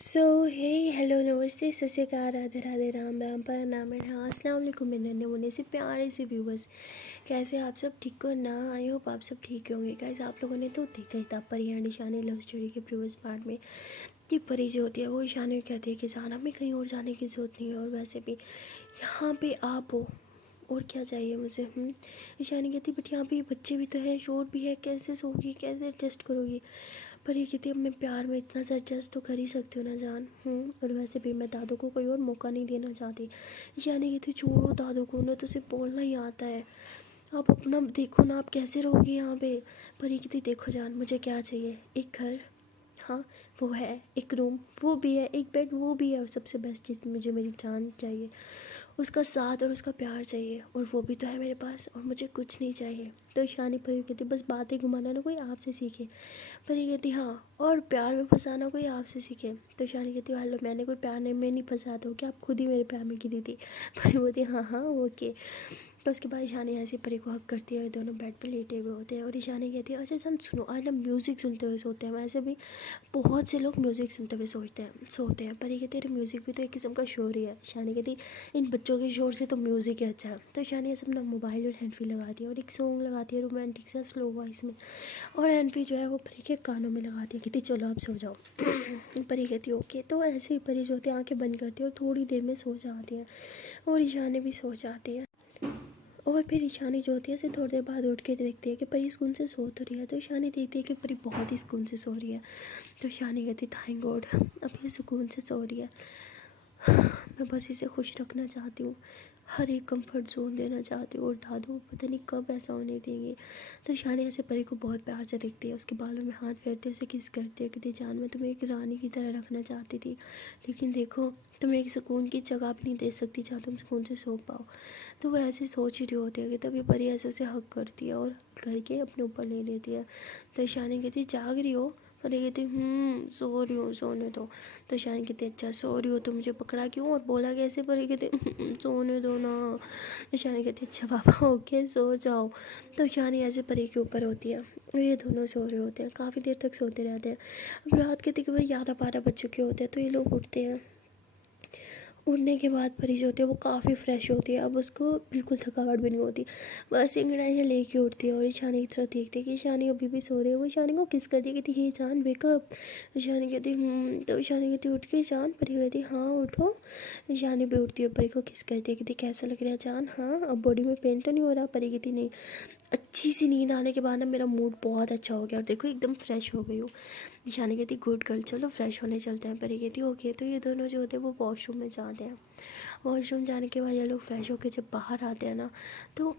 सो हे hello नमस्ते सत श्री अकाल राधे राधे राम राम पर नाम है। हाँ अस्सलाम वालेकुम मेरे नन्हे मुन्ने से प्यारे से व्यूवर्स, कैसे आप सब ठीक हो ना। आई होप आप सब ठीक होंगे। गाइस आप लोगों ने तो देखा ही था परी एंड ईशानी लव स्टोरी के प्रीवियस पार्ट में कि परी जो होती है वो ईशानी को कहती है कि जान हमें कहीं और जाने की ज़रूरत नहीं है, और वैसे भी यहाँ पे आप हो और क्या चाहिए मुझे। ईशानी कहती बट यहाँ पे बच्चे भी तो हैं, शोर भी है, कैसे सोगी, कैसे एडजस्ट करोगी। पर ये कहती अब मैं प्यार में इतना सा एडजस्ट तो कर ही सकती हूँ ना जान। और वैसे भी मैं दादू को कोई और मौका नहीं देना चाहती। ईशानी कहती छोड़ो दादू को, ना तो उसे बोलना ही आता है। आप अपना देखो ना, आप कैसे रहोगे यहाँ पे। पर ये कहती देखो जान मुझे क्या चाहिए, एक घर, हाँ वो है, एक रूम वो भी है, एक बेड वो भी है, और सबसे बेस्ट चीज़ मुझे मेरी जान चाहिए, उसका साथ और उसका प्यार चाहिए, और वो भी तो है मेरे पास, और मुझे कुछ नहीं चाहिए। तो ईशानी पर कहती बस बातें घुमाना ना कोई आपसे सीखे। पर ये कहती हाँ, और प्यार में फंसाना कोई आपसे सीखे। तो ईशानी कहती हेलो मैंने कोई प्यार में नहीं फंसाता हूँ, कि आप खुद ही मेरे प्यार में गिरी थी। पर बोलती हाँ हाँ ओके। तो उसके बाद ईशानी ऐसी परी को हक करती है, दोनों बेड पे लेटे हुए होते हैं, और ईशानी कहती है अच्छा सन सुनो, आज हम म्यूज़िक सुनते हुए सोते हैं। वैसे भी बहुत से लोग म्यूज़िक सुनते हुए सोते हैं। पर ये कहती है म्यूज़िक भी तो एक किस्म का शोर ही है। ईशानी कहती इन बच्चों के शोर से तो म्यूज़िक ही अच्छा है। तो ईशानी ऐसे अपना मोबाइल और हैंडफ्री लगाती है और एक सॉन्ग लगाती है रोमांटिक सा स्लो वॉइस में, और हैंडफ्री जो है वो परी के कानों में लगाती है, कहती चलो आप सो जाओ। परी कहती ओके। तो ऐसे ही परी जो होती है आंखें बंद करती है और थोड़ी देर में सो जाती है, और ईशानी भी सो जाती है। और फिर ईशानी जो होती है ऐसे थोड़ी देर बाद उठ के देखती है कि परी सुकून से सो तो रही है। तो ईशानी देखती है कि परी बहुत ही सुकून से सो रही है। तो ईशानी कहती थैंक गॉड अब ये सुकून से सो रही है, मैं बस इसे खुश रखना चाहती हूँ, हर एक कंफर्ट जोन देना चाहती हूँ, और दादू पता नहीं कब ऐसा होने देंगे। तो ईशानी ऐसे परी को बहुत प्यार से देखती है, उसके बालों में हाथ फेरते उसे किस करती है, कहती जान मैं तुम्हें एक रानी की तरह रखना चाहती थी, लेकिन देखो तुम्हें एक सुकून की जगह भी नहीं दे सकती जहाँ तुम सुकून से सो पाओ। तो वो ऐसे सोच ही रही होती है कि तभी परी ऐसे उसे हक करती है और करके अपने ऊपर ले लेती है। तो ईशानी कहती जाग रही हो। परी कहती सो रही हूँ, सोने दो। तो ईशानी कहती अच्छा सो रही हो तो मुझे पकड़ा क्यों और बोला कैसे। परी कहती सोने दो ना। ईशानी कहती अच्छा पापा ओके सो जाओ। तो ईशानी ऐसे परी के ऊपर होती है, और ये दोनों सो रहे होते हैं, काफ़ी देर तक सोते रहते हैं। अब रात के तकरीबन 11-12 बज चुके होते हैं, तो ये लोग उठते हैं। उठने के बाद परी जो होती है वो काफ़ी फ्रेश होती है, अब उसको बिल्कुल थकावट भी नहीं होती, बस इंगड़ाइयाँ लेके उठती है, और ईशानी की तरफ देखती है कि ईशानी अभी भी सो रही है। वो ईशानी को किस करती है, कहती हे जान वेकअप। ईशानी कहती तो ईशानी कहती उठ के जान। परी कहती हाँ उठो। ईशानी भी उठती है, परी को किस करती है, कहती कैसा लग रहा है जान, हाँ अब बॉडी में पेन तो नहीं हो रहा। परी कहती नहीं, अच्छी सी नींद आने के बाद ना मेरा मूड बहुत अच्छा हो गया, और देखो एकदम फ्रेश हो गई हूँ। ईशानी कहती गुड गर्ल चलो फ्रेश होने चलते हैं। परी कहती ओके। तो ये दोनों जो होते हैं वो वॉशरूम में जाते हैं। वॉशरूम जाने के बाद ये लोग फ्रेश होकर जब बाहर आते हैं ना, तो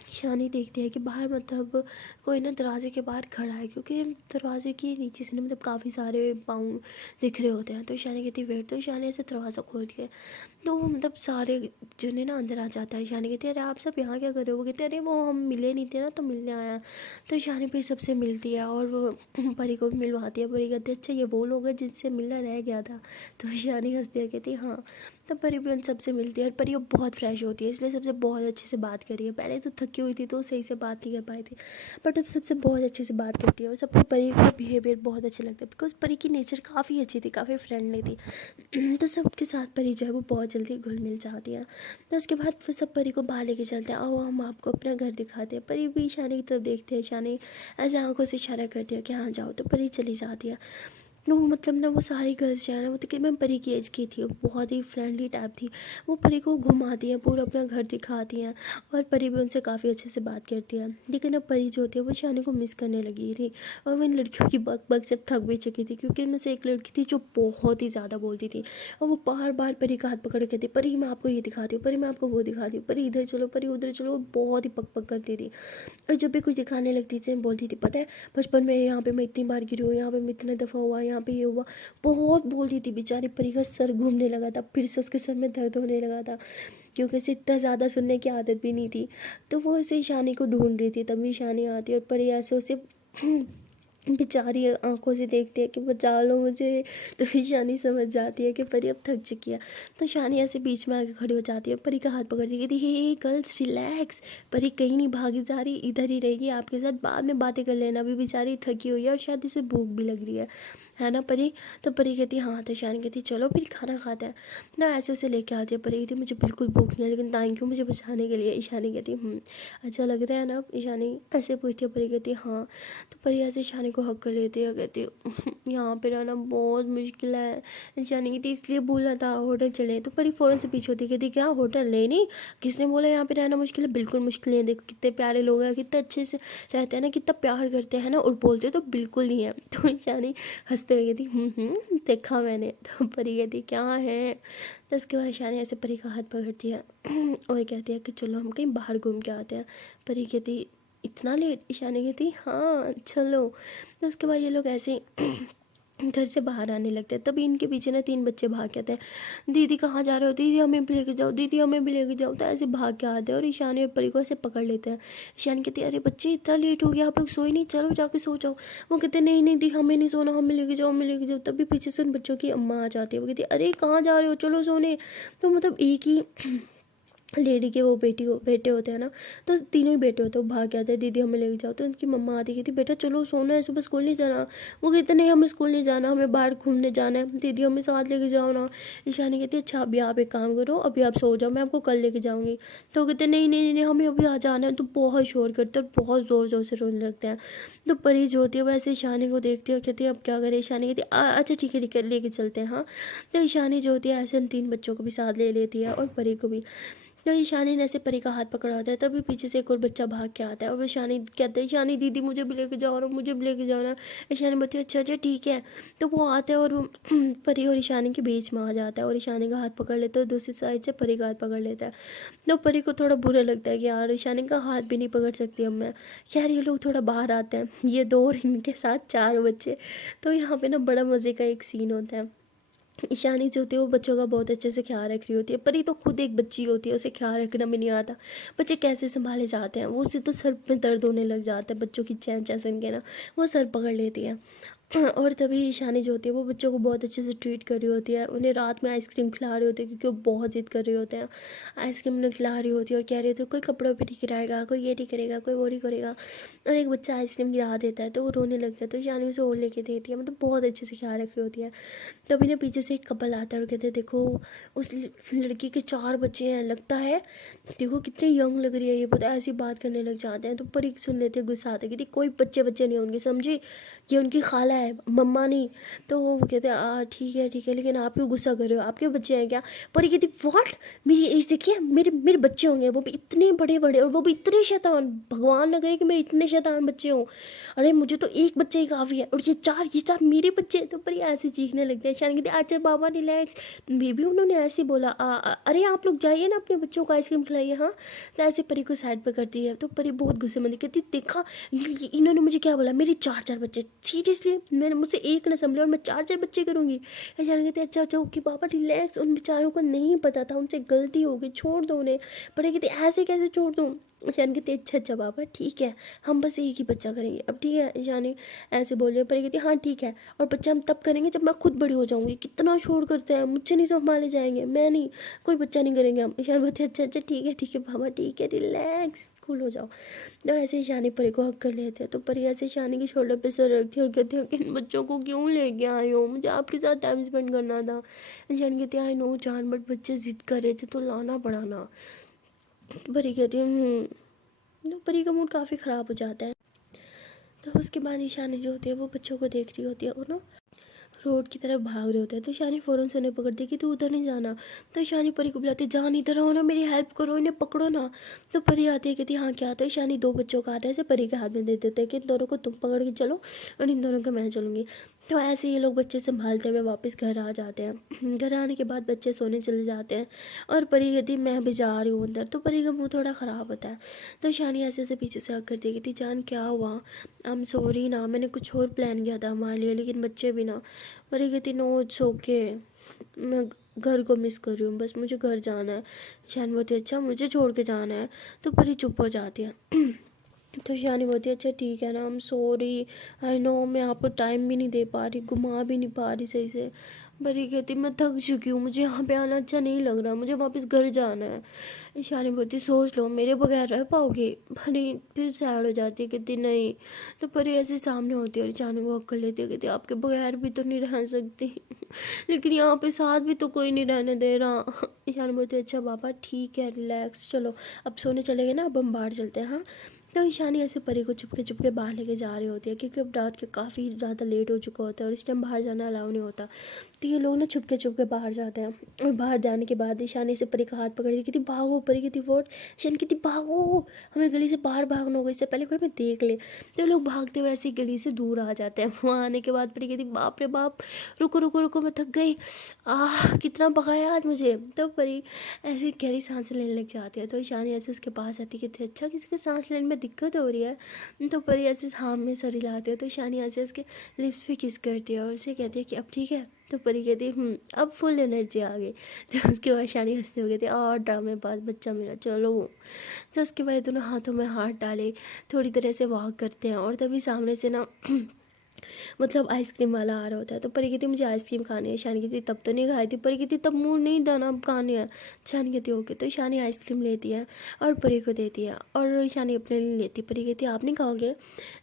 ईशानी देखती है कि बाहर मतलब कोई ना दरवाजे के बाहर खड़ा है, क्योंकि दरवाजे के नीचे से ना मतलब काफ़ी सारे पाँव दिख रहे होते हैं। तो ईशानी कहती वेट। तो ईशानी ऐसे दरवाज़ा खोलती है, तो वो मतलब सारे जने ना अंदर आ जाता है। ईशानी कहती है अरे आप सब यहाँ क्या कर रहे हो। वो कहते अरे वो हम मिले नहीं थे ना तो मिलने आया। तो ईशानी फिर सबसे मिलती है और वो परी को भी मिलवाती है। परी कहती है अच्छा ये वो लोग हैं जिनसे मिलना रह गया था। तो ईशानी हंसती है, कहती हाँ। तब परी भी उन सबसे मिलती है, और परी अब बहुत फ्रेश होती है, इसलिए सबसे बहुत अच्छे से बात करी है। पहले तो थकी हुई थी तो सही से बात नहीं कर पाई थी, बट अब सबसे बहुत अच्छे से बात करती है, और सबको परी का बिहेवियर बहुत अच्छा लगता है, बिकॉज परी की नेचर काफ़ी अच्छी थी, काफ़ी फ्रेंडली थी। तो सबके साथ परी जो है वो बहुत जल्दी घुल मिल जाती है। तो उसके बाद फिर सब परी को बाहर लेके चलते हैं, आओ हम आपको अपना घर दिखाते हैं। परी भी ईशानी की तरफ देखते हैं, ईशानी ऐसे आंखों से इशारा करती है कि हाँ जाओ। तो परी चली जाती है। वो मतलब ना वो सारी गर्ल्स जो है ना वो तकरीबन परी की एज की थी, वो बहुत ही फ्रेंडली टाइप थी। वो परी को घुमाती हैं, पूरा अपना घर दिखाती हैं, और परी भी उनसे काफ़ी अच्छे से बात करती है। लेकिन अब परी जो होती है वो ईशानी को मिस करने लगी थी, और वो इन लड़कियों की बक बक से थक भी चुकी थी, क्योंकि इनमें से एक लड़की थी जो बहुत ही ज़्यादा बोलती थी, और वो बार बार परी का हाथ पकड़ के कहती परी मैं आपको ये दिखाती हूँ, परी मैं आपको वो दिखाती हूँ, परी इधर चलो, परी उधर चलो। वो बहुत ही पक पक करती थी, और जब भी कुछ दिखाने लगती थी बोलती थी पता है बचपन में यहाँ पे मैं इतनी बार गिरी हूँ, यहाँ पे मैं इतने दफ़ा हुआ, यहाँ पे ये हुआ। बहुत बोलती थी। बेचारी परी का सर घूमने लगा था, फिर से उसके सर में दर्द होने लगा था, क्योंकि उसे इतना ज़्यादा सुनने की आदत भी नहीं थी। तो वो ऐसे ईशानी को ढूंढ रही थी, तभी ईशानी आती है, और परी ऐसे उसे बेचारी आंखों से देखती है कि बचा लो मुझे। तो ईशानी समझ जाती है कि परी अब थक चुकी है। तो ईशानी ऐसे बीच में आके खड़ी हो जाती है, परी का हाथ पकड़ती कहती हे गर्ल्स रिलैक्स, परी कहीं नहीं भागी जा रही, इधर ही रहेगी आपके साथ, बाद में बातें कर लेना, अभी बेचारी थकी हुई है और शायद इसे भूख भी लग रही है। है ना परी? तो परी कहती है हाँ। तो ईशानी कहती है चलो फिर खाना खाते हैं ना। ऐसे उसे लेके आती है। परी कहती मुझे बिल्कुल भूख नहीं है, लेकिन थैंक यू मुझे बचाने के लिए। ईशानी कहती अच्छा लग रहा है ना? ईशानी ऐसे पूछती है। परी कहती है हाँ। तो परी ऐसे ईशानी को हक कर लेती है, कहती है यहाँ पे रहना बहुत मुश्किल है। ईशानी कहती इसलिए बोला था होटल चले। तो परी फ़ौरन से पीछे होती है, कहती क्या होटल नहीं, किसने बोला यहाँ पे रहना मुश्किल है? बिल्कुल मुश्किल नहीं है, देखो कितने प्यारे लोग हैं, कितने अच्छे से रहते हैं ना, कितना प्यार करते हैं ना, और बोलते तो बिल्कुल नहीं है। तो ईशानी हंसते हुए कहती देखा मैंने। तो परी कहती क्या है? तो उसके बाद ईशानी ऐसे परी का हाथ पकड़ती है और कहती है कि चलो हम कहीं बाहर घूम के आते हैं। परी कहती इतना लेट? ईशानी कहती हाँ चलो। तो उसके बाद ये लोग ऐसे घर से बाहर आने लगते हैं। तभी इनके पीछे ना 3 बच्चे भाग के आते हैं। दीदी कहाँ जा रहे हो? दीदी हमें भी लेके जाओ, दीदी हमें भी लेके जाओ। तो ऐसे भाग के आते हैं और ईशानी और परी को ऐसे पकड़ लेते हैं। ईशानी कहती है अरे बच्चे इतना लेट हो गया, आप लोग सोए नहीं, चलो जाके सो जाओ। वो कहते नहीं नहीं दी हमें नहीं सोना, हमें लेके जाओ, हमें लेके जाओ। तभी पीछे से उन बच्चों की अम्मा आ जाती है। वो कहती है अरे कहाँ जा रहे हो, चलो सोने। तो मतलब एक ही लेडी के वो बेटे होते हैं ना, तो तीनों ही बेटे होते हैं। वो भाग के आते हैं दीदी हमें लेके जाओ। तो उनकी मम्मा आती कहती बेटा चलो सोना है, सुबह स्कूल नहीं जाना। वो कहते नहीं हमें स्कूल नहीं जाना, हमें बाहर घूमने जाना है, दीदी हमें साथ लेके जाओ ना। ईशानी कहती है अच्छा अभी आप एक काम करो, अभी आप सो जाओ, मैं आपको कल लेके जाऊँगी। तो वो कहते नहीं नहीं नहीं हमें अभी आ जाना है। तो बहुत शोर करते हैं और बहुत ज़ोर ज़ोर से रोने लगते हैं। तो परी जो होती है वो ऐसे ईशानी को देखती है और कहती है अब क्या करें? ईशानी कहती है अच्छा ठीक है लेके चलते हैं। हाँ। तो ईशानी जो होती है ऐसे उन 3 बच्चों को भी साथ ले लेती है और परी को भी। तो ईशानी ने ऐसे परी का हाथ पकड़ा होता है। तभी पीछे से एक और बच्चा भाग के आता है और वो ईशानी कहते हैं ईशानी दीदी मुझे भी लेके जाओ ना, मुझे भी लेके जाओ ना। ईशानी बोलती है अच्छा ठीक है। तो वो आते हैं और वो परी और ईशानी के बीच में आ जाता है और ईशानी का हाथ पकड़ लेता है और दूसरी साइड से परी का हाथ पकड़ लेता है। तो परी को थोड़ा बुरा लगता है कि यार ईशानी का हाथ भी नहीं पकड़ सकती अब मैं। यार ये लोग थोड़ा बाहर आते हैं, ये 2 और इनके साथ 4 बच्चे। तो यहाँ पे ना बड़ा मज़े का एक सीन होता है। ईशानी जो होती है वो बच्चों का बहुत अच्छे से ख्याल रख रही होती है। परी तो खुद एक बच्ची होती है, उसे ख्याल रखना भी नहीं आता। बच्चे कैसे संभाले जाते हैं, वो उसे तो सर में दर्द होने लग जाता है बच्चों की चैन चैन सुन के ना, वो सर पकड़ लेती है। और तभी ईशानी जो होती है वो बच्चों को बहुत अच्छे से ट्रीट कर रही होती है। उन्हें रात में आइसक्रीम खिला रही होती है क्योंकि वो बहुत ज़िद कर रहे होते हैं। आइसक्रीम उन्हें खिला रही होती है और कह रही होती है कोई कपड़ों पे नहीं गिराएगा, कोई ये नहीं करेगा, कोई वो नहीं करेगा। और एक बच्चा आइसक्रीम गिरा देता है तो वो रोने लगता है। तो ईशानी उसे और लेके देती है, मतलब बहुत अच्छे से ख्याल रख रही होती है। तभी ना पीछे से एक कपल आता है और कहते हैं देखो उस लड़की के 4 बच्चे हैं, लगता है देखो कितनी यंग लग रही है ये, पता ऐसी बात करने लग जाते हैं। तो परी सुन लेते गुस्सा आते कि कोई बच्चे नहीं होंगे, समझी, ये उनकी खाला है, मम्मा नहीं। तो वो कहते हैं ठीक है लेकिन आप क्यों गुस्सा कर रहे हो, आपके बच्चे हैं क्या? परी कहती व्हाट, मेरी एज देखिए, मेरे मेरे बच्चे होंगे, वो भी इतने बड़े बड़े और वो भी इतने शैतान, भगवान न करे कि मेरे इतने शैतान बच्चे हों। अरे मुझे तो एक बच्चे ही काफ़ी है और ये चार मेरे बच्चे। तो परी ऐसे चीखने लगते हैं। शान कहती अच्छा बाबा रिलैक्स। मे भी उन्होंने ऐसे बोला अरे आप लोग जाइए ना अपने बच्चों को आइसक्रीम खिलाइए। हाँ। तो ऐसे परी को साइड पर करती है। तो परी बहुत गुस्से में कहती देखा इन्होंने मुझे क्या बोला, मेरे 4 बच्चे, सीरियसली मैंने मुझसे एक न संभले और मैं 4 बच्चे करूँगी। शान कहती अच्छा ओके बाबा रिलैक्स, उन बेचारों को नहीं पता था, उनसे गलती हो गई, छोड़ दो उन्हें। परी कहती ऐसे कैसे छोड़ दूँ? ईशान कहती अच्छा बाबा ठीक है, हम बस एक ही बच्चा करेंगे अब, ठीक है। ईशानी ऐसे बोल रही है। परी कहती हाँ ठीक है, और बच्चा हम तब करेंगे जब मैं खुद बड़ी हो जाऊंगी। कितना शोर करते हैं, मुझसे नहीं संभाले जाएंगे, मैं नहीं, कोई बच्चा नहीं करेंगे हम। ईशान बोलते अच्छा ठीक है बाबा ठीक है, रिलैक्स, कूल हो जाओ। तो ऐसे ईशानी परी को हक कर लेते हैं। तो परी ऐसे ईशानी के शोल्डर पे सर रखती है और कहती है कि इन बच्चों को क्यों लेके आए हो, मुझे आपके साथ टाइम स्पेंड करना था। ईशानी कहती है आई नो जान, बट बच्चे जिद कर रहे थे तो लाना पड़ा ना। परी कहती है तो परी का मूड काफ़ी ख़राब हो जाता है। तो उसके बाद ईशानी जो होती है वो बच्चों को देख रही होती है और ना रोड की तरफ भाग रहे होते हैं। तो ईशानी फ़ौरन से उन्हें पकड़ती कि तू उधर नहीं जाना। तो ईशानी परी को बुलाती जान इधर आओ ना, मेरी हेल्प करो, इन्हें पकड़ो ना। तो परी आती है कहती हाँ क्या? तो ईशानी 2 बच्चों का आता है ऐसे परी के हाथ में दे देते हैं कि इन दोनों को तुम पकड़ के चलो और इन दोनों को मैं चलूँगी। तो ऐसे ये लोग बच्चे संभालते हुए वापस घर आ जाते हैं। घर आने के बाद बच्चे सोने चले जाते हैं और परी कहती मैं भी जा रही हूँ अंदर। तो परी का मुँह थोड़ा ख़राब होता है। तो ईशानी ऐसे ऐसे पीछे से हक करती कहती जान क्या हुआ? आई एम सॉरी ना, मैंने कुछ और प्लान किया था हमारे लिए, लेकिन बच्चे भी ना। परी कहती नो इट्स ओके, मैं घर को मिस कर रही हूँ, बस मुझे घर जाना है। ईशान बोलती अच्छा मुझे छोड़ के जाना है। तो परी चुप हो जाती है। तो ईशानी बोलती है अच्छा ठीक है ना, I am sorry, I know मैं आपको टाइम भी नहीं दे पा रही, घुमा भी नहीं पा रही सही से। बड़ी कहती मैं थक चुकी हूँ, मुझे यहाँ पे आना अच्छा नहीं लग रहा, मुझे वापस घर जाना है। ईशानी बोलती सोच लो मेरे बगैर रह पाओगे। परी फिर सैड हो जाती है, कहती नहीं। तो परी ऐसे सामने होती है और ईशानी को अक्ल लेती है, कहती आपके बगैर भी तो नहीं रह सकती लेकिन यहाँ पे साथ भी तो कोई नहीं रहने दे रहा। ईशानी बोलती अच्छा पापा ठीक है, रिलैक्स, चलो अब सोने चलेंगे ना, अब हम बाहर चलते हैं। हाँ। तो ईशानी ऐसे परी को चुपके चुपके बाहर लेके जा रही होती है, क्योंकि अब रात के काफ़ी ज़्यादा लेट हो चुका होता है और इस टाइम बाहर जाना अलाउ नहीं होता। तो ये लोग ना छुपके छुपके बाहर जाते हैं, और बाहर जाने के बाद ईशानी से परी का हाथ पकड़ के कहती भागो। परी कहती वोट, ईशानी कहती भागो, हमें गली से बाहर भागना होगा, इससे पहले कोई हमें देख ले। तो लोग भागते हुए ऐसे गली से दूर आ जाते हैं। वहाँ आने के बाद परी कहती बाप रे बाप, रुको रुको रुको, मैं थक गई, कितना भगाया आज मुझे। तो परी ऐसे गहरी सांसें लेने लग जाती है। तो ईशानी ऐसे उसके पास आती है, कहती अच्छा किसी के सांस लेने में दिक्कत हो रही है। तो परी ऐसे हाँ में सर हिलाती है। तो ईशानी ऐसे उसके लिप्स पे किस करती है और उसे कहती है कि अब ठीक है। तो परी कहती है अब फुल एनर्जी आ गई। तो उसके बाद ईशानी हंसते हुए कहती है और ड्रामे पास बच्चा मेरा, चलो। तो उसके बाद दोनों हाथों में हाथ डाले थोड़ी देर से वॉक करते हैं, और तभी सामने से ना मतलब आइसक्रीम वाला आ रहा होता है। तो परी कहती मुझे आइसक्रीम खानी है। शानी कहती तब तो नहीं खाई थी। परी कहती तब मुंह नहीं दाना, अब खानी है। शानी कहती ओके। तो शानी आइसक्रीम लेती है और परी को देती है, और शानी अपने लिए लेती है। परी कहती आप नहीं खाओगे?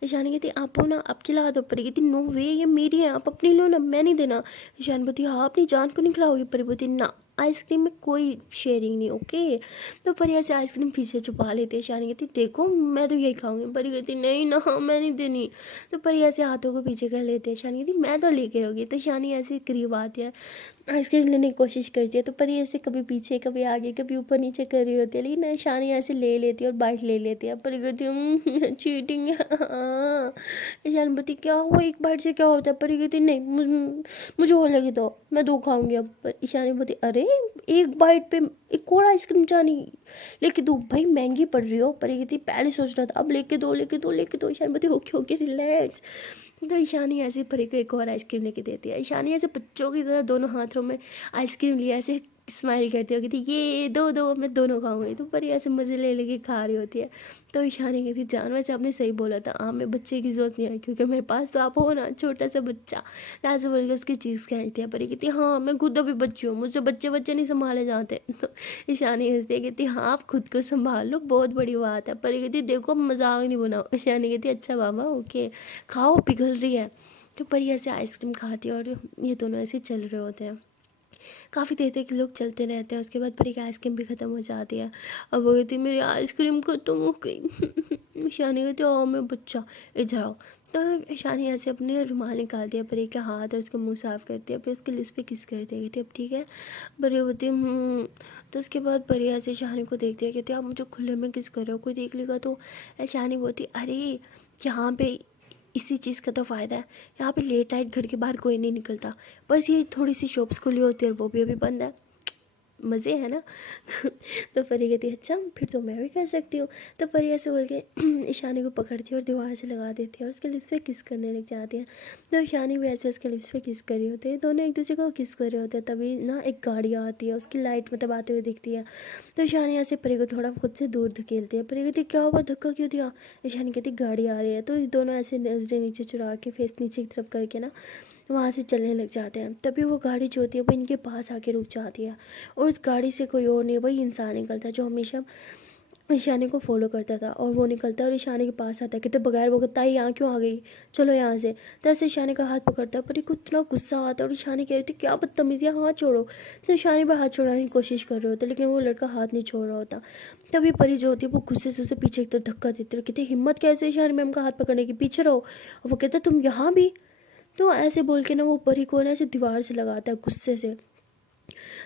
शानी कहती आप हो ना, आप खिला दो। परी कहती नो वे, ये मेरी है, आप अपनी लो ना, मैं नहीं देना। शानी बोलती हाँ अपनी जान को नहीं खिलाओगी? परी बोलती ना, आइसक्रीम में कोई शेयरिंग नहीं, ओके। तो परी ऐसे आइसक्रीम पीछे छुपा लेती है। शानी कहती देखो मैं तो यही खाऊंगी। परी कहती नहीं ना, मैं नहीं देनी। तो परी ऐसे हाथों को पीछे कर लेते हैं। शानी कहती मैं तो लेके रहोगी। तो शानी ऐसे करीब आती है, आइसक्रीम लेने की कोशिश करती है। तो परी ऐसे कभी पीछे कभी आगे कभी ऊपर नीचे कर रही होती है, लेकिन शानी ऐसे ले लेती है और बाइट ले लेती है। परी कहती चीटिंग है। शानी बोलती क्या हुआ, एक बाइट से क्या होता है? परी कहती नहीं, मुझे और लगी तो मैं दो खाऊंगी अब। शानी बोलती अरे एक बाइट पे एक और आइसक्रीम जानी लेके दो भाई, महंगी पड़ रही हो। परी कहती पहले सोच रहा था, अब लेके दो लेके दो लेके दो। ईशानी बोलती ओके ओके रिलैक्स। तो ईशानी ऐसे परी को एक और आइसक्रीम लेके देती है। ईशानी ऐसे बच्चों की तरह दोनों हाथों में आइसक्रीम लिया ऐसे स्माइल करती होगी, थी ये दो दो मैं दोनों खाऊंगी। तो परी ऐसे मज़े ले लेके खा रही होती है। तो ईशानी कहती जान वैसे आपने सही बोला था, हाँ मैं बच्चे की जरूरत नहीं है, क्योंकि मेरे पास तो आप हो ना, छोटा सा बच्चा। ऐसे बोल के उसकी चीज़ खेलती है। परी कहती हाँ मैं खुद अभी बच्ची हूँ, मुझसे बच्चे बच्चे नहीं संभाले जाते। तो ईशानी हंसती है, कहती हाँ आप खुद को संभाल लो, बहुत बड़ी बात है। परी कहती देखो मजाक नहीं बनाओ। ईशानी कहती अच्छा बाबा ओके, खाओ पिघल रही है। तो परी ऐसे आइसक्रीम खाती है और ये दोनों ऐसे चल रहे होते हैं। काफ़ी देर तक लोग चलते रहते हैं। उसके बाद परी की आइसक्रीम भी ख़त्म हो जाती है। अब वो कहती मेरी आइसक्रीम खत्म हो गई। शानी कहती ओ मैं बच्चा, इधर आओ। तो शानी ऐसे अपने रुमाल निकाल दिया परी के हाथ और उसका मुंह साफ़ करती है, फिर उसके लिप्स पे किस कर दिया, कहती अब ठीक है? परी होती तो उसके बाद परी ऐसे शानी को देखती है, कहती आप मुझे खुले में किस कर रहे हो, कोई देख लेगा तो? शानी बोलती अरे यहाँ पे इसी चीज़ का तो फ़ायदा है, यहाँ पे लेट नाइट घर के बाहर कोई नहीं निकलता, बस ये थोड़ी सी शॉप्स खुली होती है और वो भी अभी बंद है, मज़े है ना। तो परी कहती है अच्छा फिर तो मैं भी कर सकती हूँ। तो परी ऐसे बोल के ईशानी को पकड़ती है और दीवार से लगा देती है और उसके लिप्स पे किस करने लग जाती है। तो ईशानी भी ऐसे उसके लिप्स पे किस कर रही होती है, दोनों एक दूसरे को किस कर रहे होते हैं। तभी ना एक गाड़ी आती है, उसकी लाइट मतलब आते हुए दिखती है। तो ईशानी ऐसे परी को थोड़ा खुद से दूर धकेलती है। परी कहती क्या हुआ, धक्का क्यों दिया? ईशानी कहती गाड़ी आ रही है। तो दोनों ऐसे नजरें नीचे चुरा के फेस नीचे की तरफ करके ना वहाँ से चलने लग जाते हैं। तभी वो गाड़ी जो होती है वो इनके पास आके रुक जाती है, और उस गाड़ी से कोई और नहीं वही इंसान निकलता है जो हमेशा ईशानी को फॉलो करता था। और वो निकलता है और ईशानी के पास आता है, कहते बगैर वो कहता है यहाँ क्यों आ गई, चलो यहाँ से। तो ऐसे ईशानी का हाथ पकड़ता है, पर को इतना गुस्सा आता है और ईशानी कह रही थी क्या बदतमीजी, हाथ छोड़ो। तो ईशानी पर हाथ छोड़ाने की कोशिश कर रहे होते, लेकिन वो लड़का हाथ नहीं छोड़ रहा होता। तभी परी जो होती है वो गुस्से से उसे पीछे की तरफ धक्का देती है, कहते हिम्मत कैसे ईशानी मैम का हाथ पकड़ने की, पीछे रहो। और वो कहता तुम यहाँ भी। तो ऐसे बोल के ना वो परी को ना ऐसे दीवार से लगाता है गुस्से से।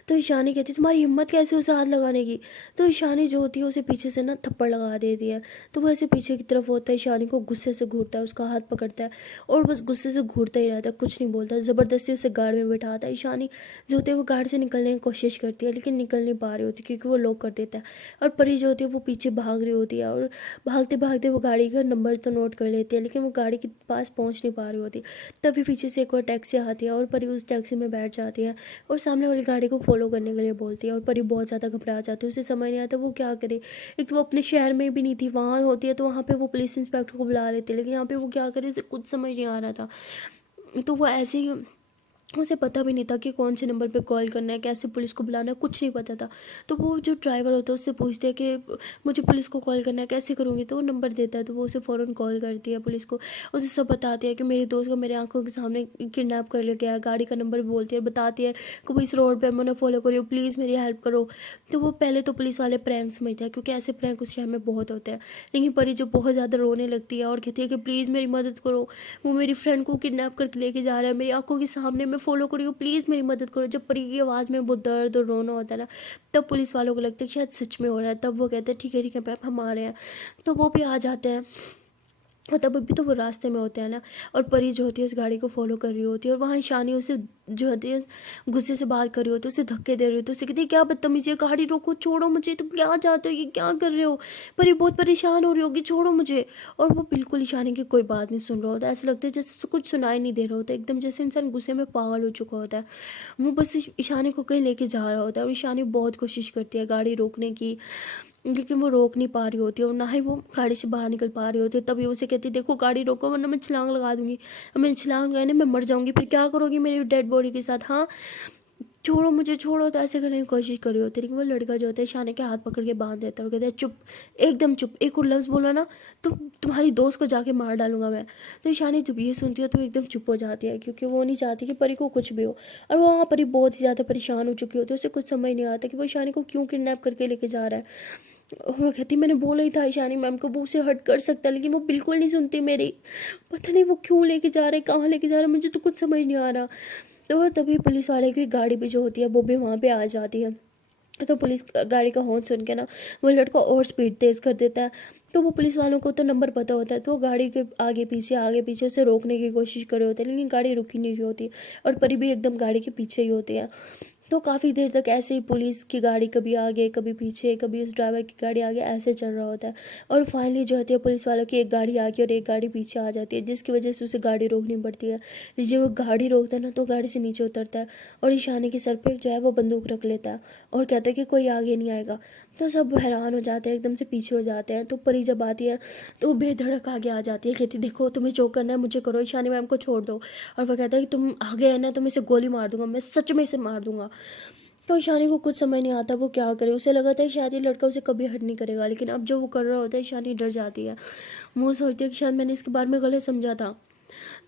तो ईशानी कहती तुम्हारी हिम्मत कैसे उसे हाथ लगाने की। तो ईशानी जो होती है उसे पीछे से ना थप्पड़ लगा देती है। तो वो ऐसे पीछे की तरफ होता है, ईशानी को गुस्से से घूरता है, उसका हाथ पकड़ता है और बस गुस्से से घूरता ही रहता है, कुछ नहीं बोलता। ज़बरदस्ती उसे गार्ड में बैठाता है। ईशानी जो होती है वो गार्ड से निकलने की कोशिश करती है, लेकिन निकल नहीं पा रही होती क्योंकि वो लॉक कर देता है। और परी जो होती है वो पीछे भाग रही होती है, और भागते भागते वो गाड़ी का नंबर तो नोट कर लेती है, लेकिन वो गाड़ी के पास पहुँच नहीं पा रही होती। तभी पीछे से एक और टैक्सी आती है और परी उस टैक्सी में बैठ जाती है और सामने वाली गाड़ी को फॉलो फॉलो करने के लिए बोलती है और परी बहुत ज़्यादा घबरा जाती है, उसे समझ नहीं आता वो क्या करे। एक तो वो अपने शहर में भी नहीं थी, वहाँ होती है तो वहाँ पे वो पुलिस इंस्पेक्टर को बुला लेते, लेकिन यहाँ पे वो क्या करे उसे कुछ समझ नहीं आ रहा था। तो वो ऐसे ही, उसे पता भी नहीं था कि कौन से नंबर पे कॉल करना है, कैसे पुलिस को बुलाना है, कुछ नहीं पता था। तो वो जो ड्राइवर होता है उससे पूछते हैं कि मुझे पुलिस को कॉल करना है, कैसे करूँगी। तो वो नंबर देता है, तो वो उसे फ़ौरन कॉल करती है पुलिस को। उसे सब बताती है कि मेरे दोस्त को मेरे आंखों के सामने किडनैप कर लिया गया है। गाड़ी का नंबर भी बोलती है और बताती है कि वो इस रोड पर मैं उन्हें फॉलो करो, प्लीज़ मेरी हेल्प करो। तो वो पहले तो पुलिस वाले प्रैंक समझते हैं, क्योंकि ऐसे प्रैंक उस शहर में बहुत होते हैं। लेकिन परी जो बहुत ज़्यादा रोने लगती है और कहती है कि प्लीज़ मेरी मदद करो, वो मेरी फ्रेंड को किडनैप करके लेके जा रहा है, मेरी आंखों के सामने मैं फॉलो करी हूँ, प्लीज़ मेरी मदद करो। जब परी की आवाज़ में वो दर्द और रोना होता है ना, तब पुलिस वालों को लगता है कि शायद सच में हो रहा है। तब वो कहते हैं ठीक है मैम, हम आ रहे हैं। तो वो भी आ जाते हैं और तब अभी तो वो रास्ते में होते हैं ना, और परी जो होती है उस गाड़ी को फॉलो कर रही होती है, और वहाँ ईशानी उसे जो होती है गुस्से से बात कर रही होती है, उसे धक्के दे रही होती है, उसे कहती है क्या बदतमीजी है, गाड़ी रोको, छोड़ो मुझे, तुम क्या चाहते हो, ये क्या कर रहे हो। परी बहुत परेशान हो रही होगी, छोड़ो मुझे। और वो बिल्कुल ईशानी की कोई बात नहीं सुन रहा होता, ऐसा लगता है जैसे उसे कुछ सुनाई नहीं दे रहा होता, एकदम जैसे इंसान गुस्से में पागल हो चुका होता है। वो बस ईशानी को कहीं लेके जा रहा होता है, और ईशानी बहुत कोशिश करती है गाड़ी रोकने की, लेकिन वो रोक नहीं पा रही होती है, और ना ही वो गाड़ी से बाहर निकल पा रही होती है। तभी उसे कहती है देखो गाड़ी रोको वरना मैं छलांग लगा दूंगी, अब मैं छलांग लगाने मैं मर जाऊंगी, फिर क्या करोगी मेरी डेड बॉडी के साथ, हाँ छोड़ो मुझे, छोड़ो। तो ऐसे करने की कोशिश कर रही होती है, लेकिन वो लड़का जो होता है शाने के हाथ पकड़ के बांध देता है और कहता है चुप, एकदम चुप, एक और लफ्ज़ बोला ना तो तुम्हारी दोस्त को जाके मार डालूंगा मैं। तो शानी जब ये सुनती है तो एकदम चुप हो जाती है, क्योंकि वो नहीं चाहती कि परी को कुछ भी हो। और वो वहाँ परी बहुत ही ज़्यादा परेशान हो चुकी होती है, उसे कुछ समझ नहीं आता कि वो शानी को क्यों किडनैप करके लेके जा रहा है। और वो कहती मैंने बोला ही था ईशानी मैम को वो उसे हर्ट कर सकता है, लेकिन वो बिल्कुल नहीं सुनती मेरी, पता नहीं वो क्यों लेके जा रहे हैं, कहाँ लेके जा रहे हैं, मुझे तो कुछ समझ नहीं आ रहा। तो तभी पुलिस वाले की गाड़ी भी जो होती है वो भी वहाँ पे आ जाती है। तो पुलिस गाड़ी का हॉर्न सुन के ना वो लड़का और स्पीड तेज़ कर देता है। तो वो पुलिस वालों को तो नंबर पता होता है, तो वो गाड़ी के आगे पीछे उसे रोकने की कोशिश कर रहे होते हैं, लेकिन गाड़ी रुकी नहीं रही होती, और परी भी एकदम गाड़ी के पीछे ही होती है। तो काफ़ी देर तक ऐसे ही पुलिस की गाड़ी कभी आगे कभी पीछे, कभी उस ड्राइवर की गाड़ी आगे, ऐसे चल रहा होता है। और फाइनली जो होती है पुलिस वालों की एक गाड़ी आगे और एक गाड़ी पीछे आ जाती है, जिसकी वजह से उसे गाड़ी रोकनी पड़ती है। जब वो गाड़ी रोकता है ना तो गाड़ी से नीचे उतरता है और ईशानी के सर पे जो है वो बंदूक रख लेता है और कहता है कि कोई आगे नहीं आएगा। तो सब हैरान हो जाते हैं, एकदम से पीछे हो जाते हैं। तो परी जब आती है तो वो बेधड़क आगे आ जाती है, कहती देखो तुम्हें जो करना है मुझे करो, ईशानी मैम को छोड़ दो। और वो कहता है कि तुम आगे है ना तो मैं इसे गोली मार दूंगा, मैं सच में इसे मार दूंगा। तो ईशानी को कुछ समझ नहीं आता वो क्या करे, उसे लगा था कि शायद ये लड़का उसे कभी हर्ट नहीं करेगा, लेकिन अब जो वो कर रहा होता है ईशानी डर जाती है। वो सोचती है कि शायद मैंने इसके बारे में गलत समझा था।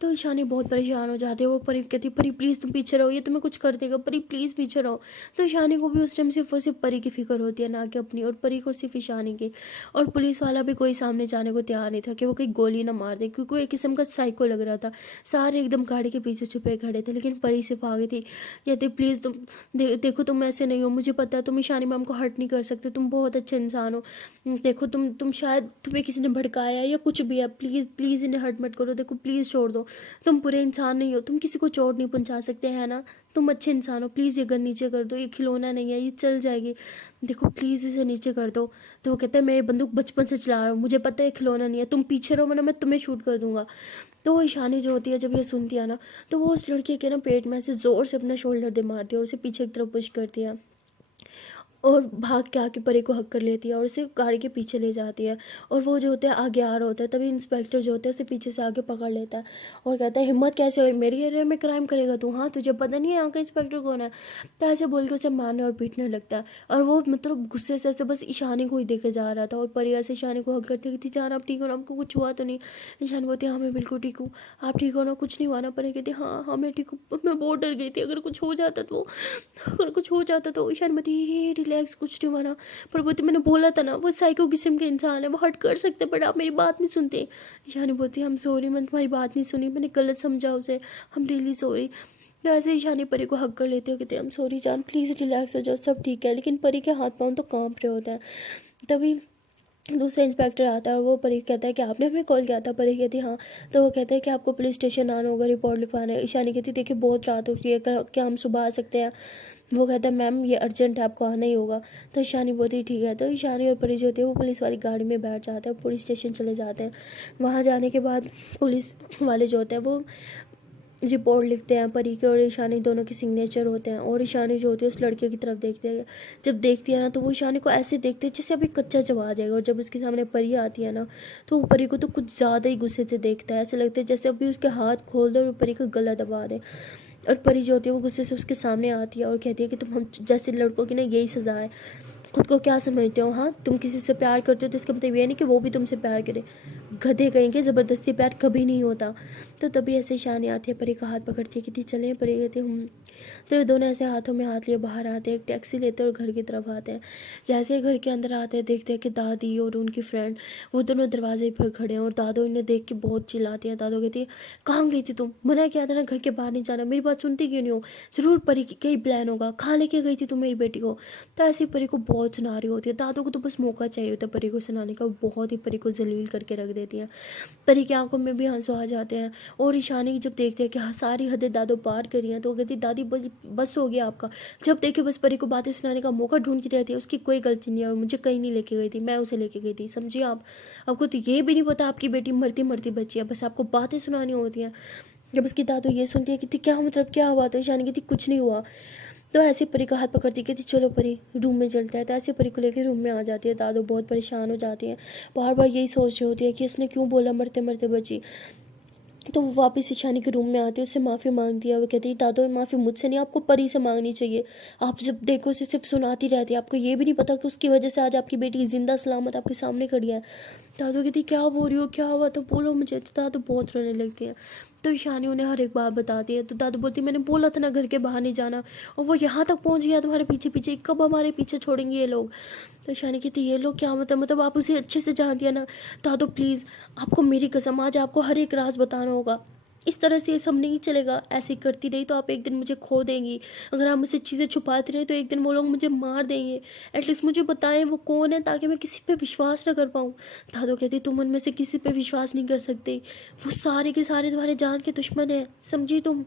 तो ईशानी बहुत परेशान हो जाती है, वो परी कहती है परी प्लीज़ तुम पीछे रहो, ये तुम्हें कुछ कर देगा, परी प्लीज़ पीछे रहो। तो ईशानी को भी उस टाइम सिर्फ परी की फिक्र होती है, ना कि अपनी, और परी को सिर्फ ईशानी की। और पुलिस वाला भी कोई सामने जाने को तैयार नहीं था कि वो कहीं गोली ना मार दे, क्योंकि वो एक किस्म का साइको लग रहा था। सारे एकदम गाड़ी के पीछे छुपे खड़े थे, लेकिन परी सिर्फ आगे थी। कहते प्लीज़ तुम देखो तुम ऐसे नहीं हो, मुझे पता है तुम ईशानी मैम को हर्ट नहीं कर सकते, तुम बहुत अच्छे इंसान हो। देखो तुम शायद तुम्हें किसी ने भड़काया है या कुछ भी है, प्लीज़ प्लीज़ इन्हें हर्ट मत करो, देखो प्लीज़ छोड़ दो, तुम बुरे इंसान नहीं हो, तुम किसी को चोट नहीं पहुंचा सकते है ना, तुम अच्छे इंसान हो, प्लीज़ ये गन नीचे कर दो, ये खिलौना नहीं है, ये चल जाएगी, देखो प्लीज़ इसे नीचे कर दो। तो वो कहता है मैं ये बंदूक बचपन से चला रहा हूँ, मुझे पता है खिलौना नहीं है, तुम पीछे रहो वरना मैं तुम्हें शूट कर दूंगा। तो वो ईशानी जो होती है जब ये सुनती है ना, तो वो उस लड़के के ना पेट में से ज़ोर से अपना शोल्डर दे मारती है और उसे पीछे की तरफ पुश करती है, और भाग के आके परी को हक कर लेती है और उसे गाड़ी के पीछे ले जाती है। और वो जो होता है आगे आ रहा होता है, तभी इंस्पेक्टर जो होता है उसे पीछे से आगे पकड़ लेता है और कहता है हिम्मत कैसे हुई मेरी एरिया में क्राइम करेगा तू, हाँ तुझे पता नहीं है यहाँ का इंस्पेक्टर कौन है। तो ऐसे बोल के उसे मारने और पीटने लगता है, और वो मतलब गुस्से से ऐसे बस ईशानी को ही देखे जा रहा था। और परी ऐसे ईशानी को हक करती थी, जान आप ठीक हो ना, आपको कुछ हुआ तो नहीं। ईशानी बोलती हाँ मैं बिल्कुल ठीक हूँ, आप ठीक हो ना, कुछ नहीं हुआ ना। परी कहती हाँ हाँ मैं ठीक हूँ, मैं बहुत डर गई थी, अगर कुछ हो जाता तो, अगर कुछ हो जाता तो। ईशानी बोलती रिलैक्स, कुछ नहीं हुआ ना। पर बोलती मैंने बोला था ना वो साइको किस्म के इंसान है, वो हट कर सकते बट आप मेरी बात नहीं सुनते। ईशानी बोलती हम सॉरी, मैंने तुम्हारी बात नहीं सुनी, मैंने गलत समझा उसे, हम रियली सॉरी। तो ऐसे ईशानी परी को हक कर लेते हो, कहते हम सॉरी जान, प्लीज़ रिलैक्स हो जाओ, सब ठीक है। लेकिन परी के हाथ पाँव तो कांप रहे होता है। तभी दूसरा इंस्पेक्टर आता है और वो परी कहता है कि आपने हमें कॉल किया था। परी कहती हाँ। तो वो कहता है कि आपको पुलिस स्टेशन आना होगा, रिपोर्ट लिखवाना है। ईशानी कहती देखिए बहुत रात हो गई है, क्या हम सुबह आ सकते हैं। वो कहता है मैम ये अर्जेंट है, आपको आना ही होगा। तो ईशानी बोलती ठीक है। तो ईशानी और परी जो होती है वो पुलिस वाली गाड़ी में बैठ जाते हैं, पुलिस स्टेशन चले जाते हैं। वहाँ जाने के बाद पुलिस वाले जो होते हैं वो रिपोर्ट लिखते हैं। परी के और ईशानी दोनों के सिग्नेचर होते हैं और ईशानी जो होती है उस लड़के की तरफ देखते हैं। जब देखती है ना तो वो ईशानी को ऐसे देखते हैं जैसे अभी कच्चा चबा आ जाएगा, और जब उसके सामने परी आती है ना तो वो परी को तो कुछ ज़्यादा ही गुस्से से देखता है। ऐसे लगता है जैसे अभी उसके हाथ खोल दे और परी का गला दबा दे। और परी जो होती है वो गुस्से से उसके सामने आती है और कहती है कि तुम हम जैसे लड़कों की ना यही सज़ा है, खुद को क्या समझते हो? हाँ, तुम किसी से प्यार करते हो तो इसका मतलब ये नहीं कि वो भी तुमसे प्यार करे। गधे कहेंगे, ज़बरदस्ती प्यार कभी नहीं होता। तो तभी ऐसे ईशानी आती है, परी का हाथ पकड़ती है, कहती चलें। परी कहती हम। तो ये दोनों ऐसे हाथों में हाथ लिए बाहर आते हैं, एक टैक्सी लेते हैं और घर की तरफ आते हैं। जैसे ही घर के अंदर आते हैं देखते हैं कि दादी और उनकी फ्रेंड वो दोनों दरवाजे पर खड़े हैं, और दादो इन्हें देख के बहुत चिल्लाती हैं। दादो कहती है कहाँ गई थी तुम? मना किया था ना घर के बाहर नहीं जाना, मेरी बात सुनती क्यों नहीं हो? ज़रूर परी की कहीं प्लान होगा, कहाँ लेके गई थी तुम मेरी बेटी को? तो ऐसी परी को बहुत सुना रही होती है। दादो को तो बस मौका चाहिए होता है परी को सुनाने का, बहुत ही परी को जलील करके रख देती हैं। परी की आंखों में भी आंसू आ जाते हैं। और ईशानी जब देखते हैं कि सारी हदें दादो पार करी हैं तो वो कहती दादी बस हो गया आपका। जब देखे बस परी को बातें सुनाने का मौका ढूंढती रहती है। उसकी कोई गलती नहीं है और मुझे कहीं नहीं लेके गई थी, मैं उसे लेके गई थी, समझिए आप? आपको तो ये भी नहीं पता आपकी बेटी मरती मरती बची है, बस आपको बातें सुनानी होती हैं। जब उसकी दादो ये सुनती है कि क्या मतलब, क्या हुआ? तो ईशानी कहती कुछ नहीं हुआ। तो ऐसे परी का हाथ पकड़ती कहती चलो परी रूम में चलता है। तो ऐसे परी को लेकर रूम में आ जाती है। दादो बहुत परेशान हो जाती हैं, बार बार यही सोच रही होती है कि इसने क्यों बोला मरते मरते बची। तो वो वापस ईशानी के रूम में आती है, उससे माफ़ी मांगती है। वो कहती है दादो माफ़ी मुझसे नहीं, आपको परी से मांगनी चाहिए। आप जब देखो उसे सिर्फ सुनाती रहती है, आपको ये भी नहीं पता कि उसकी वजह से आज आपकी बेटी जिंदा सलामत आपके सामने खड़ी है। दादो कहती क्या बोल रही हो, क्या हुआ तो बोलो मुझे। तो दादो बहुत रोने लगती है। तो ईशानी उन्हें हर एक बात बताती है। तो दादू बोलती मैंने बोला था ना घर के बाहर नहीं जाना, और वो यहाँ तक पहुँच गया तुम्हारे पीछे पीछे, कब हमारे पीछे छोड़ेंगे ये लोग? तो ईशानी कहती ये लोग क्या मतलब आप उसे अच्छे से जानती है ना? दादू प्लीज़, आपको मेरी कसम, आज आपको हर एक राज बताना होगा। इस तरह से ये सब नहीं चलेगा, ऐसे करती रही तो आप एक दिन मुझे खो देंगी। अगर आप मुझसे चीज़ें छुपाते रहे तो एक दिन वो लोग मुझे मार देंगे। एटलीस्ट मुझे बताएं वो कौन है, ताकि मैं किसी पे विश्वास ना कर पाऊँ। दादू कहती तुम उनमें से किसी पे विश्वास नहीं कर सकते, वो सारे के सारे तुम्हारे जान के दुश्मन हैं, समझी तुम?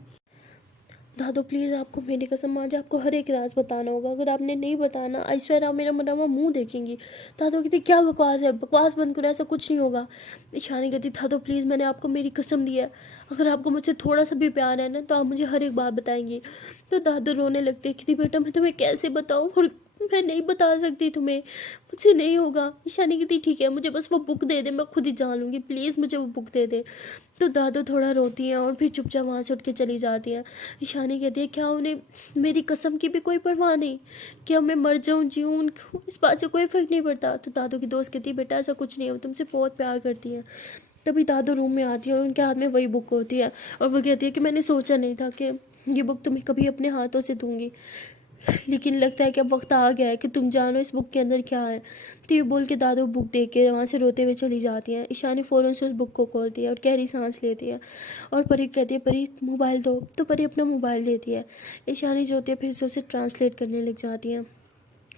दादो प्लीज़, आपको मेरी कसम, आज आपको हर एक राज बताना होगा। अगर आपने नहीं बताना आई स्वेयर आप मेरा मरा हुआ मुंह देखेंगी। दादो कहती क्या बकवास है, बकवास बंद करो, ऐसा कुछ नहीं होगा। ईशानी कहती दादो प्लीज़, मैंने आपको मेरी कसम दी है, अगर आपको मुझसे थोड़ा सा भी प्यार है ना तो आप मुझे हर एक बात बताएंगी। तो दादो रोने लगते कहती बेटा मैं तुम्हें कैसे बताऊँ, और मैं नहीं बता सकती तुम्हें, मुझसे नहीं होगा। ईशानी कहती ठीक है, मुझे बस वो बुक दे दे, मैं खुद ही जान लूँगी, प्लीज़ मुझे वो बुक दे दे। तो दादू थोड़ा रोती हैं और फिर चुपचाप वहाँ से उठ के चली जाती हैं। ईशानी कहती है क्या उन्हें मेरी कसम की भी कोई परवाह नहीं? क्या मैं मर जाऊँ जीऊँ, उनको इस बात से कोई फर्क नहीं पड़ता? तो दादू की दोस्त कहती है बेटा ऐसा कुछ नहीं है, वो तुमसे बहुत प्यार करती है। तभी दादू रूम में आती है और उनके हाथ में वही बुक होती है, और वो कहती है कि मैंने सोचा नहीं था कि ये बुक तुम्हें कभी अपने हाथों से दूंगी, लेकिन लगता है कि अब वक्त आ गया है कि तुम जानो इस बुक के अंदर क्या है। तो ये बोल के दादू बुक देख के वहाँ से रोते हुए चली जाती हैं। ईशानी फ़ौरन से उस बुक को खोलती है और गहरी सांस लेती है, और परी कहती है परी मोबाइल दो। तो परी अपना मोबाइल देती है। ईशानी जो होती है फिर से उसे ट्रांसलेट करने लग जाती हैं,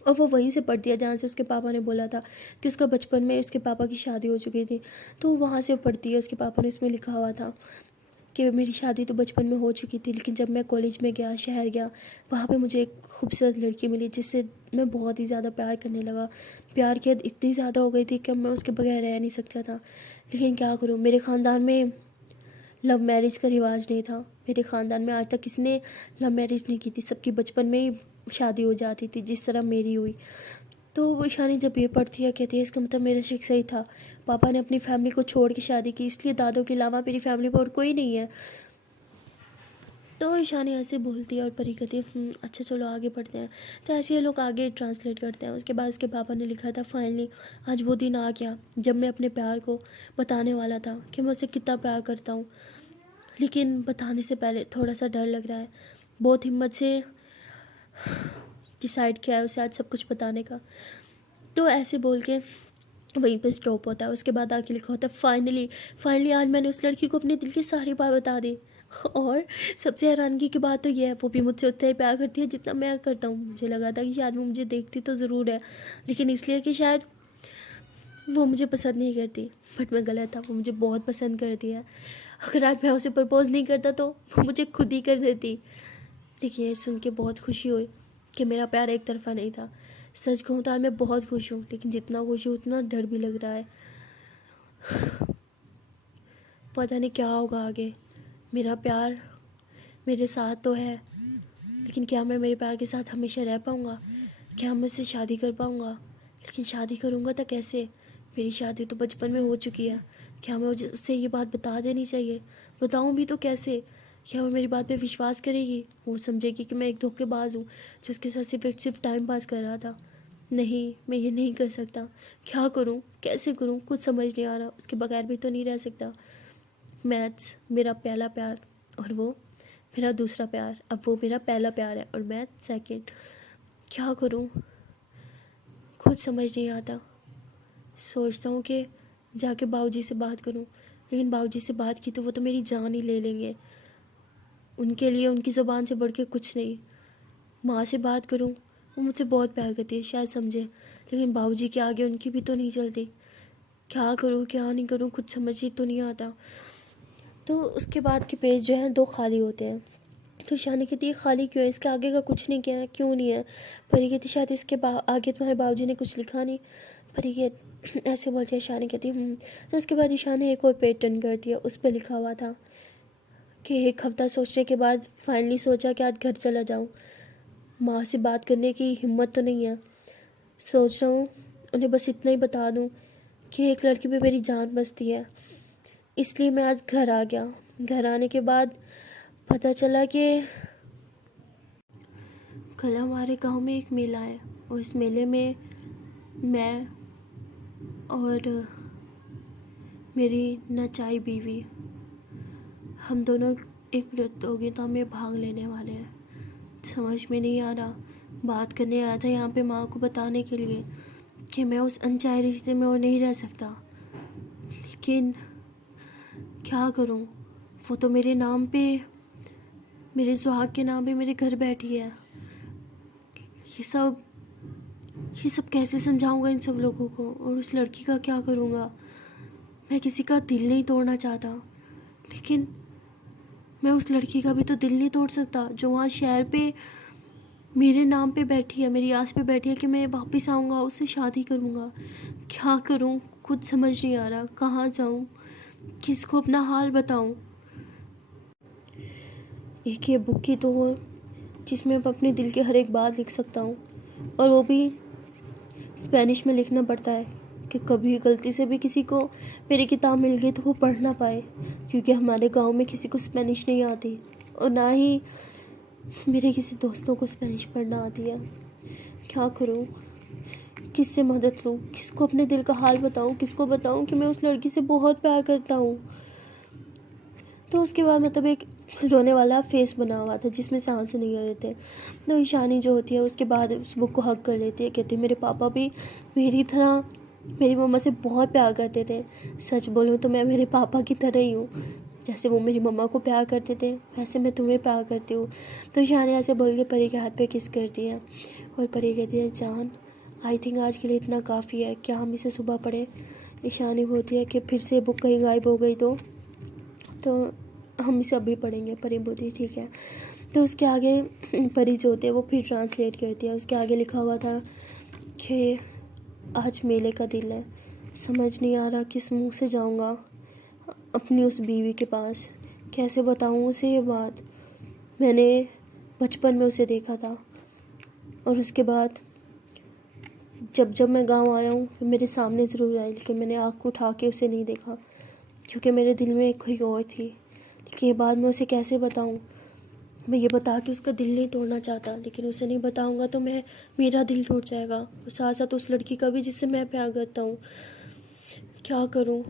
और वो वहीं से पढ़ती है जहाँ से उसके पापा ने बोला था कि उसका बचपन में उसके पापा की शादी हो चुकी थी। तो वहाँ से पढ़ती है, उसके पापा ने इसमें लिखा हुआ था कि मेरी शादी तो बचपन में हो चुकी थी, लेकिन जब मैं कॉलेज में गया, शहर गया, वहाँ पे मुझे एक खूबसूरत लड़की मिली जिससे मैं बहुत ही ज़्यादा प्यार करने लगा। प्यार की हद इतनी ज़्यादा हो गई थी कि मैं उसके बगैर रह नहीं सकता था। लेकिन क्या करूँ, मेरे ख़ानदान में लव मैरिज का रिवाज नहीं था। मेरे ख़ानदान में आज तक किसी ने लव मैरिज नहीं की थी, सबकी बचपन में ही शादी हो जाती थी, जिस तरह मेरी हुई। तो वो ईशानी जब ये पढ़ती है कहती है इसका मतलब मेरा शक सही था, पापा ने अपनी फैमिली को छोड़ के शादी की, इसलिए दादों के अलावा मेरी फैमिली पर और कोई नहीं है। तो ईशानी ऐसे बोलती है और परी कहती है अच्छा चलो आगे पढ़ते हैं। तो ऐसे ये लोग आगे ट्रांसलेट करते हैं। उसके बाद उसके पापा ने लिखा था फाइनली आज वो दिन आ गया जब मैं अपने प्यार को बताने वाला था कि मैं उससे कितना प्यार करता हूँ, लेकिन बताने से पहले थोड़ा सा डर लग रहा है। बहुत हिम्मत से डिसाइड किया है उसे आज सब कुछ बताने का। तो ऐसे बोल के वहीं पे स्टॉप होता है। उसके बाद आके लिखा होता है फाइनली फाइनली आज मैंने उस लड़की को अपने दिल की सारी बात बता दी। और सबसे हैरानगी की बात तो ये है वो भी मुझसे उतना ही प्यार करती है जितना मैं करता हूँ। मुझे लगा था कि शायद वो मुझे देखती तो ज़रूर है, लेकिन इसलिए कि शायद वो मुझे पसंद नहीं करती, बट मैं गलत था, वो मुझे बहुत पसंद करती है। अगर आज मैं उसे प्रपोज़ नहीं करता तो वो मुझे खुद ही कर देती। देखिए सुन के बहुत खुशी हुई कि मेरा प्यार एक तरफा नहीं था। सच कहूँ तो आज मैं बहुत खुश हूँ, लेकिन जितना खुश हूँ उतना डर भी लग रहा है। पता नहीं क्या होगा आगे। मेरा प्यार मेरे साथ तो है, लेकिन क्या मैं मेरे प्यार के साथ हमेशा रह पाऊँगा? क्या मैं उससे शादी कर पाऊँगा? लेकिन शादी करूँगा तो कैसे? मेरी शादी तो बचपन में हो चुकी है। क्या मैं उससे ये बात बता देनी चाहिए? बताऊँ भी तो कैसे? क्या वो मेरी बात पे विश्वास करेगी? वो समझेगी कि मैं एक धोखेबाज हूँ जो उसके साथ सिर्फ टाइम पास कर रहा था। नहीं, मैं ये नहीं कर सकता। क्या करूँ, कैसे करूँ, कुछ समझ नहीं आ रहा। उसके बगैर भी तो नहीं रह सकता। मैथ्स मेरा पहला प्यार और वो मेरा दूसरा प्यार। अब वो मेरा पहला प्यार है और मैं सेकंड। क्या करूँ, कुछ समझ नहीं आता। सोचता हूँ कि जाके बाबूजी से बात करूँ, लेकिन बाबूजी से बात की तो वो तो मेरी जान ही ले लेंगे। उनके लिए उनकी ज़ुबान से बढ़ के कुछ नहीं। माँ से बात करूँ, वो मुझसे बहुत प्यार करती है, शायद समझे, लेकिन बाबूजी के आगे उनकी भी तो नहीं चलती। क्या करूँ, क्या नहीं करूँ, कुछ समझ ही तो नहीं आता। तो उसके बाद के पेज जो हैं 2 खाली होते हैं। तो शानी कहती है खाली क्यों है, इसके आगे का कुछ नहीं किया है, क्यों नहीं है? परी कहती शायद इसके आगे तुम्हारे बाबूजी ने कुछ लिखा नहीं। परी के ऐसे बोलती है, शानी कहती तो उसके बाद ईशा ने एक और पेज टर्न कर दिया। उस पर लिखा हुआ था कि एक हफ्ता सोचने के बाद फाइनली सोचा कि आज घर चला जाऊँ। माँ से बात करने की हिम्मत तो नहीं है। सोच रहा हूँ उन्हें बस इतना ही बता दूँ कि एक लड़की पे मेरी जान बसती है। इसलिए मैं आज घर आ गया। घर आने के बाद पता चला कि कल हमारे गांव में एक मेला है और इस मेले में मैं और मेरी नचाई बीवी, हम दोनों एक प्रतियोगिता में भाग लेने वाले हैं। समझ में नहीं आ रहा। बात करने आया था यहाँ पे माँ को बताने के लिए कि मैं उस अनचाहे रिश्ते में और नहीं रह सकता, लेकिन क्या करूँ? वो तो मेरे नाम पे, मेरे सुहाग के नाम पे मेरे घर बैठी है। ये सब कैसे समझाऊंगा इन सब लोगों को? और उस लड़की का क्या करूँगा? मैं किसी का दिल नहीं तोड़ना चाहता, लेकिन मैं उस लड़की का भी तो दिल नहीं तोड़ सकता जो वहाँ शहर पे मेरे नाम पे बैठी है, मेरी आस पे बैठी है कि मैं वापस आऊँगा, उससे शादी करूँगा। क्या करूँ, कुछ समझ नहीं आ रहा। कहाँ जाऊँ, किसको अपना हाल बताऊँ? एक ये बुक की तो हो जिसमें मैं अपने दिल के हर एक बात लिख सकता हूँ, और वो भी स्पेनिश में लिखना पड़ता है कि कभी गलती से भी किसी को मेरी किताब मिल गई तो वो पढ़ ना पाए, क्योंकि हमारे गांव में किसी को स्पेनिश नहीं आती और ना ही मेरे किसी दोस्तों को स्पेनिश पढ़ना आती है। क्या करूं, किससे मदद लूं, किसको अपने दिल का हाल बताऊं, किसको बताऊं कि मैं उस लड़की से बहुत प्यार करता हूं? तो उसके बाद मतलब एक रोने वाला फेस बना हुआ था जिसमें से आंसू नहीं आ रहे थे। तो ईशानी जो होती है उसके बाद उस बुक को हग कर लेती है, कहती है मेरे पापा भी मेरी तरह मेरी मम्मा से बहुत प्यार करते थे। सच बोलूँ तो मैं मेरे पापा की तरह ही हूँ। जैसे वो मेरी मम्मा को प्यार करते थे वैसे मैं तुम्हें प्यार करती हूँ। तो ईशानी ऐसे बोल के परी के हाथ पे किस करती है और परी कहती है जान, आई थिंक आज के लिए इतना काफ़ी है, क्या हम इसे सुबह पढ़ें? ईशानी बोलती है कि फिर से बुक कहीं गायब हो गई तो हम इसे अभी पढ़ेंगे। परी बोलती ठीक है। तो उसके आगे परी जो होती है वो फिर ट्रांसलेट करती है। उसके आगे लिखा हुआ था कि आज मेले का दिन है, समझ नहीं आ रहा किस मुंह से जाऊंगा अपनी उस बीवी के पास, कैसे बताऊं उसे ये बात। मैंने बचपन में उसे देखा था और उसके बाद जब मैं गांव आया हूँ मेरे सामने ज़रूर आई, लेकिन मैंने आँख उठा के उसे नहीं देखा क्योंकि मेरे दिल में कोई और थी। लेकिन ये बात मैं उसे कैसे बताऊं? मैं ये बता के उसका दिल नहीं तोड़ना चाहता, लेकिन उसे नहीं बताऊंगा तो मेरा दिल टूट जाएगा और साथ साथ उस लड़की का भी जिससे मैं प्यार करता हूँ। क्या करूँ?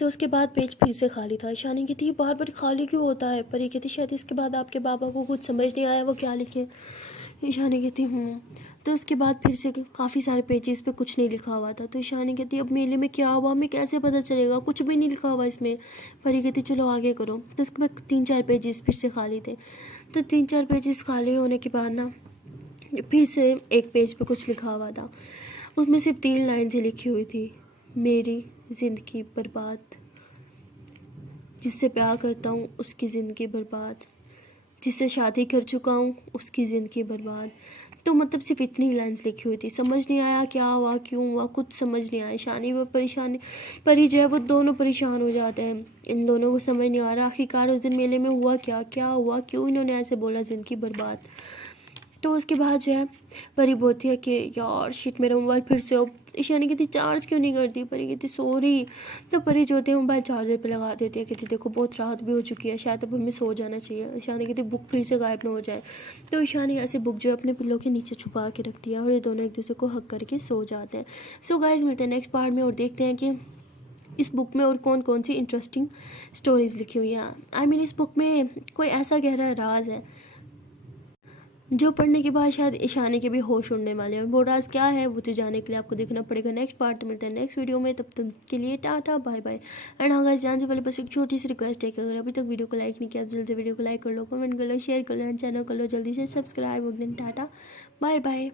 तो उसके बाद पेज फिर से खाली था। ईशानी कहती ये बार बार खाली क्यों होता है? पर ये कहती शायद इसके बाद आपके पापा को कुछ समझ नहीं आया वो क्या लिखे। ईशानी कहती तो उसके बाद फिर से काफ़ी सारे पेजेस पे कुछ नहीं लिखा हुआ था। तो ईशानी कहती अब मेले में क्या हुआ हमें कैसे पता चलेगा, कुछ भी नहीं लिखा हुआ इसमें। पर ये कहती चलो आगे करो। तो उसके बाद 3-4 पेजेस फिर से खाली थे। तो 3-4 पेजेस खाली होने के बाद ना फिर से एक पेज पे कुछ लिखा हुआ था। उसमें सिर्फ 3 लाइन से लिखी हुई थी, मेरी ज़िंदगी बर्बाद, जिससे प्यार करता हूँ उसकी ज़िंदगी बर्बाद, जिससे शादी कर चुका हूँ उसकी ज़िंदगी बर्बाद, तो मतलब सिर्फ इतनी लाइन्स लिखी हुई थी, समझ नहीं आया क्या हुआ क्यों हुआ, कुछ समझ नहीं आया। ईशानी व परेशानी परी जो है वो दोनों परेशान हो जाते हैं, इन दोनों को समझ नहीं आ रहा आखिरकार उस दिन मेले में हुआ क्या, क्या हुआ, क्यों इन्होंने ऐसे बोला जिंदगी बर्बाद। तो उसके बाद जो है परी बोलती है कि यार शिट मेरा मोबाइल फिर से ईशानी कहती चार्ज क्यों नहीं करती, परी कहती सॉरी। तो परी जो होती है मोबाइल चार्जर पे लगा देती है, कहती देखो बहुत रात भी हो चुकी है, शायद अब हमें सो जाना चाहिए। ईशानी कहती बुक फिर से गायब ना हो जाए। तो ईशानी ऐसे बुक जो है अपने पिल्लों के नीचे छुपा के रखती है और ये दोनों एक दूसरे को हक करके सो जाते हैं। सो गाइस मिलते हैं नेक्स्ट पार्ट में और देखते हैं कि इस बुक में और कौन कौन सी इंटरेस्टिंग स्टोरीज लिखी हुई हैं। आई मीन इस बुक में कोई ऐसा गहरा राज है जो पढ़ने के बाद शायद ईशानी के भी होश उड़ने वाले हैं। वो राज क्या है वो तो जानने के लिए आपको देखना पड़ेगा नेक्स्ट पार्ट। मिलते हैं नेक्स्ट वीडियो में, तब तक के लिए टाटा बाय बाय। एंड हाँ गाइस जानने से पहले बस एक छोटी सी रिक्वेस्ट है कि अगर अभी तक वीडियो को लाइक नहीं किया तो जल्दी से वीडियो को लाइक कर लो, कमेंट कर लो, शेयर कर लो एंड चैनल कर लो जल्दी से सब्सक्राइब। Tata bye bye.